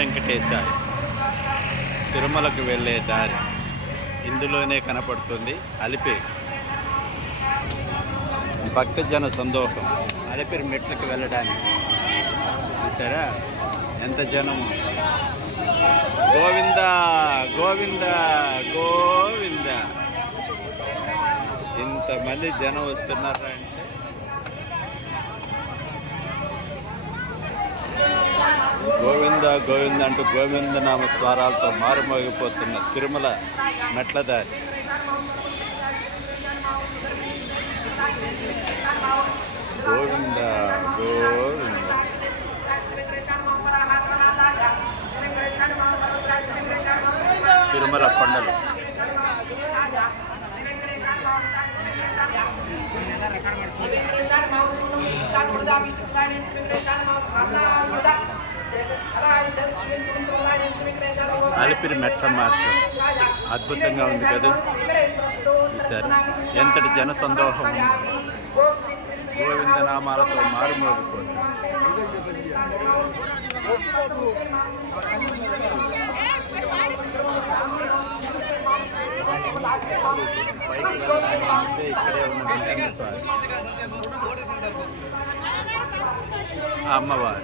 వెంకటేశాయ. తిరుమలకు వెళ్ళే దారి ఇందులోనే కనపడుతుంది అలిపిరి భక్తజన సందోహం. అలిపిరి మెట్లకు వెళ్ళడానికి. చూసారా ఎంత జనము గోవింద గోవింద గోవింద. ఇంతమంది జనం వస్తున్నారా గోవింద గోవింద అంటూ గోవింద నామ స్వరాలతో మారుమోగిపోతున్న తిరుమల మెట్ల దారి గోవింద. గోవింద తిరుమల కొండలు. అలిపిరి మెట్ల మార్గం. అద్భుతంగా ఉంది కదా? చూశారు. ఎంతటి జన సందోహం ఉంది. గోవింద నామాలతో మారుమోగిపోతుంది పైకి వెళ్ళడానికి ఇక్కడే ఉన్న అమ్మవారు.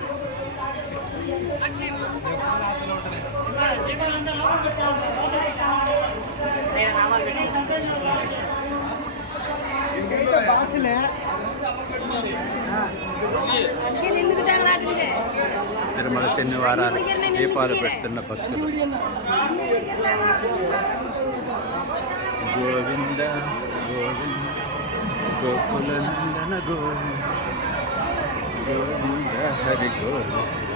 తిరుమల శనివారాలు దీపాలు పెడుతున్న భక్తులు. గోవింద గోవింద గోకుల నందన గోవింద. గోవింద హరి గోవింద.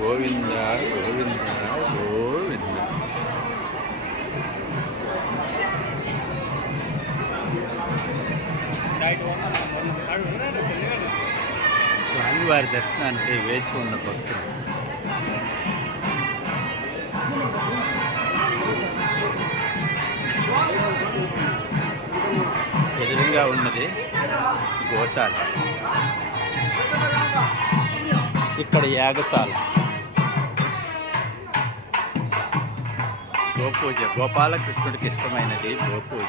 గోవింద గోవింద గోవింద. స్వామివారి దర్శనానికి వేచి ఉన్న భక్తులు. ఎదురుగా ఉన్నది గోశాల. ఇక్కడ యాగశాల. గోపూజ. గోపాలకృష్ణుడికి ఇష్టమైనది గోపూజ.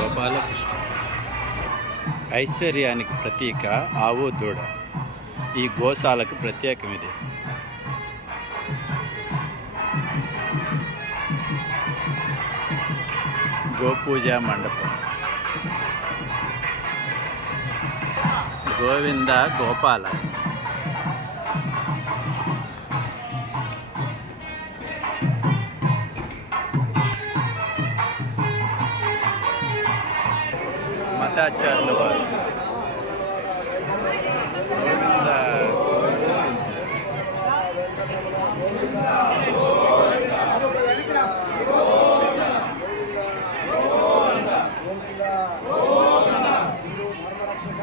గోపాలకృష్ణ ఐశ్వర్యానికి ప్రతీక ఆవు దూడ. ఈ గోశాలకు ప్రత్యేకం ఇది గోపూజ మండపం. గోవింద గోపాల. మతాచారుల వారు గోవింద గోవింద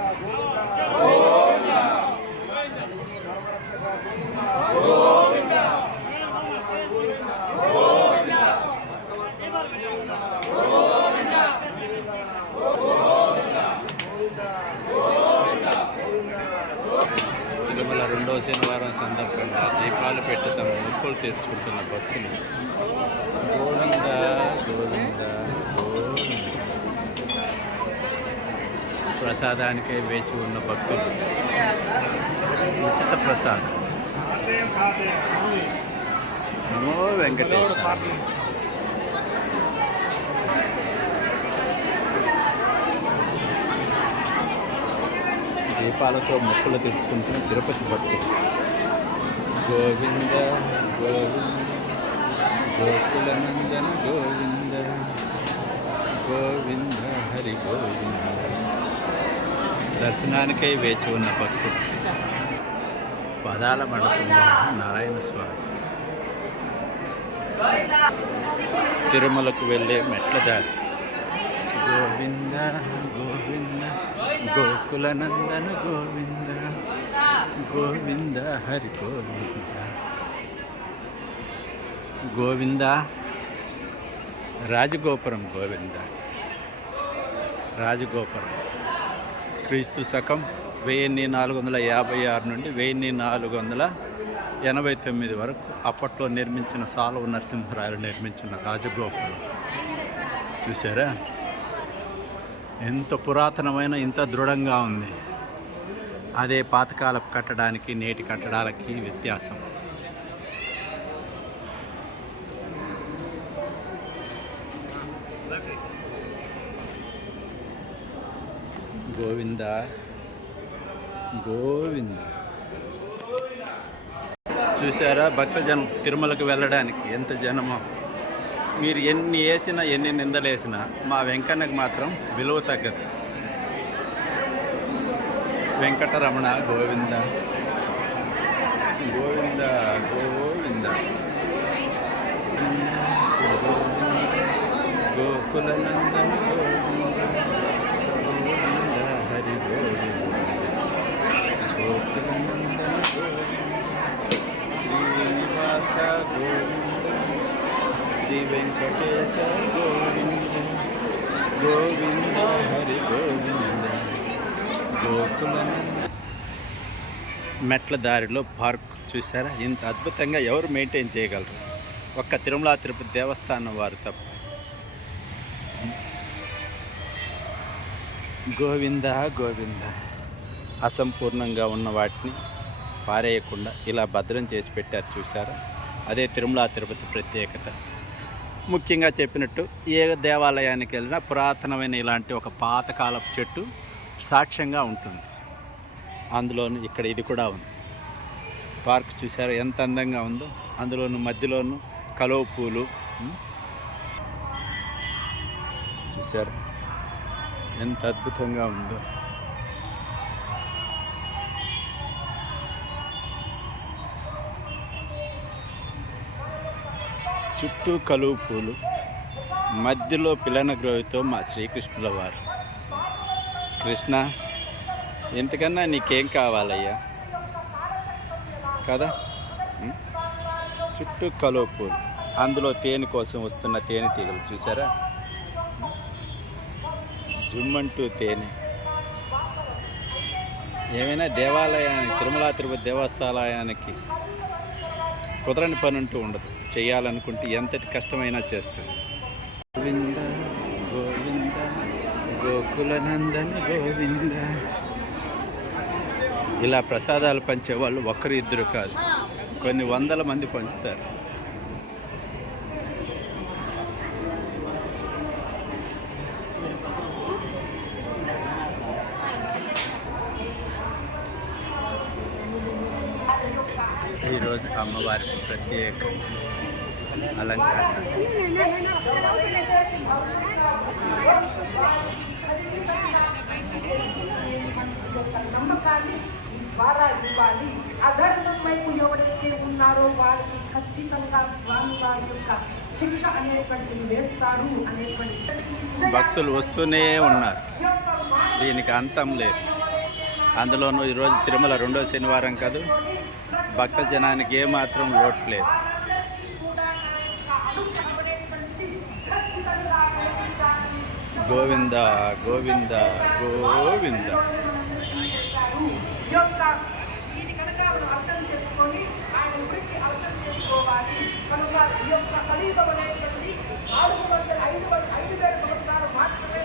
తిరుమల రెండవ శనివారం సందర్భంగా దీపాలు పెట్టి తమ మొక్కులు తెచ్చుకుంటున్న భక్తులు. గోవింద గోవింద గోవింద. ప్రసాదానికే వేచి ఉన్న భక్తులు ఉచిత ప్రసాదం. నమో వెంకటేశ్వర దీపాలతో మొక్కులు తెచ్చుకుంటున్న తిరుపతి భక్తులు గోవింద గోవింద గోకులనందన గోవింద. గోవింద హరి గోవింద. దర్శనానికై వేచి ఉన్న భక్తులు పదాల మండపంలో నారాయణ స్వామి. తిరుమలకు వెళ్ళే మెట్ల దారి. గోవింద గోవింద గోకులనందన గోవింద గోవింద హరి గోవింద. గోవింద రాజగోపురం గోవింద. రాజగోపురం. క్రీస్తు శకం వెయ్యిన్ని నాలుగు వందల యాభై ఆరు నుండి వెయ్యిన్ని నాలుగు వందల ఎనభై తొమ్మిది వరకు అప్పట్లో నిర్మించిన సాలవ నరసింహరాయలు నిర్మించిన రాజగోపురం. చూసారా ఎంత పురాతనమైన ఇంత దృఢంగా ఉంది. అదే పాతకాలపు కట్టడానికి నేటి కట్టడాలకి వ్యత్యాసం. గోవింద. గోవింద. చూసారా భక్తజనం తిరుమలకు వెళ్ళడానికి ఎంత జనమో. మీరు ఎన్ని వేసినా ఎన్ని నిందలు వేసినా మా వెంకన్నకు మాత్రం విలువ తగ్గదు. వెంకటరమణ గోవింద. గోవింద గోవింద. గోకుల నందన గోవింద గోవింద హరి గోవింద గోకుల నందన గోవింద శ్రీనివాస గోవింద శ్రీ వెంకటేశ గోవింద గోవింద హరి గోవింద గోకులనంద మెట్ల దారిలో పార్క్ చూసారా ఇంత అద్భుతంగా ఎవరు మెయింటైన్ చేయగలరు? ఒక్క తిరుమల తిరుపతి దేవస్థానం వారు తప్ప. గోవింద గోవింద. అసంపూర్ణంగా ఉన్న వాటిని పారేయకుండా ఇలా భద్రం చేసి పెట్టారు చూసారా అదే తిరుమల తిరుపతి ప్రత్యేకత. ముఖ్యంగా చెప్పినట్టు ఏ దేవాలయానికి వెళ్ళినా పురాతనమైన ఇలాంటి ఒక పాతకాలపు చెట్టు సాక్ష్యంగా ఉంటుంది. అందులోను ఇక్కడ ఇది కూడా ఉంది. పార్క్ చూశారు? ఎంత అందంగా ఉందో. అందులోను మధ్యలోను కలువ పూలు. చూశారు? ఎంత అద్భుతంగా ఉందో. చుట్టూ కలువు పూలు. మధ్యలో పిల్లన గ్రోవితో మా శ్రీకృష్ణుల వారు కృష్ణ ఎంతకన్నా నీకేం కావాలయ్యా? కదా? చుట్టూ కలువు పూలు. అందులో తేనె కోసం వస్తున్న తేనెటీగలు చూసారా జుమ్మంటూ తేనె. ఏమైనా దేవాలయానికి తిరుమల తిరుపతి దేవస్థానాలయానికి కుదరని పని అంటూ ఉండదు. చేయాలనుకుంటే ఎంతటి కష్టమైనా చేస్తుంది గోవింద గోవింద గోకులనందన గోవింద. ఇలా ప్రసాదాలు పంచేవాళ్ళు ఒక్కరు ఇద్దరు కాదు. కొన్ని వందల మంది పంచుతారు. ఈరోజు అమ్మవారికి ప్రత్యేక అలంకరణ. నమ్మకాన్ని అధర్మం వైపు ఎవరైతే ఉన్నారో వారికి ఖచ్చితంగా స్వామి వారి యొక్క శిక్ష అనేటువంటిది వేస్తారు అనేటువంటి భక్తులు వస్తూనే ఉన్నారు. దీనికి అంతం లేదు. అందులోనూ ఈరోజు తిరుమల రెండో శనివారం కాదు భక్త జనానికి ఏమాత్రం లోట్లేదు గోవింద గోవింద గోవింద. మాత్రమే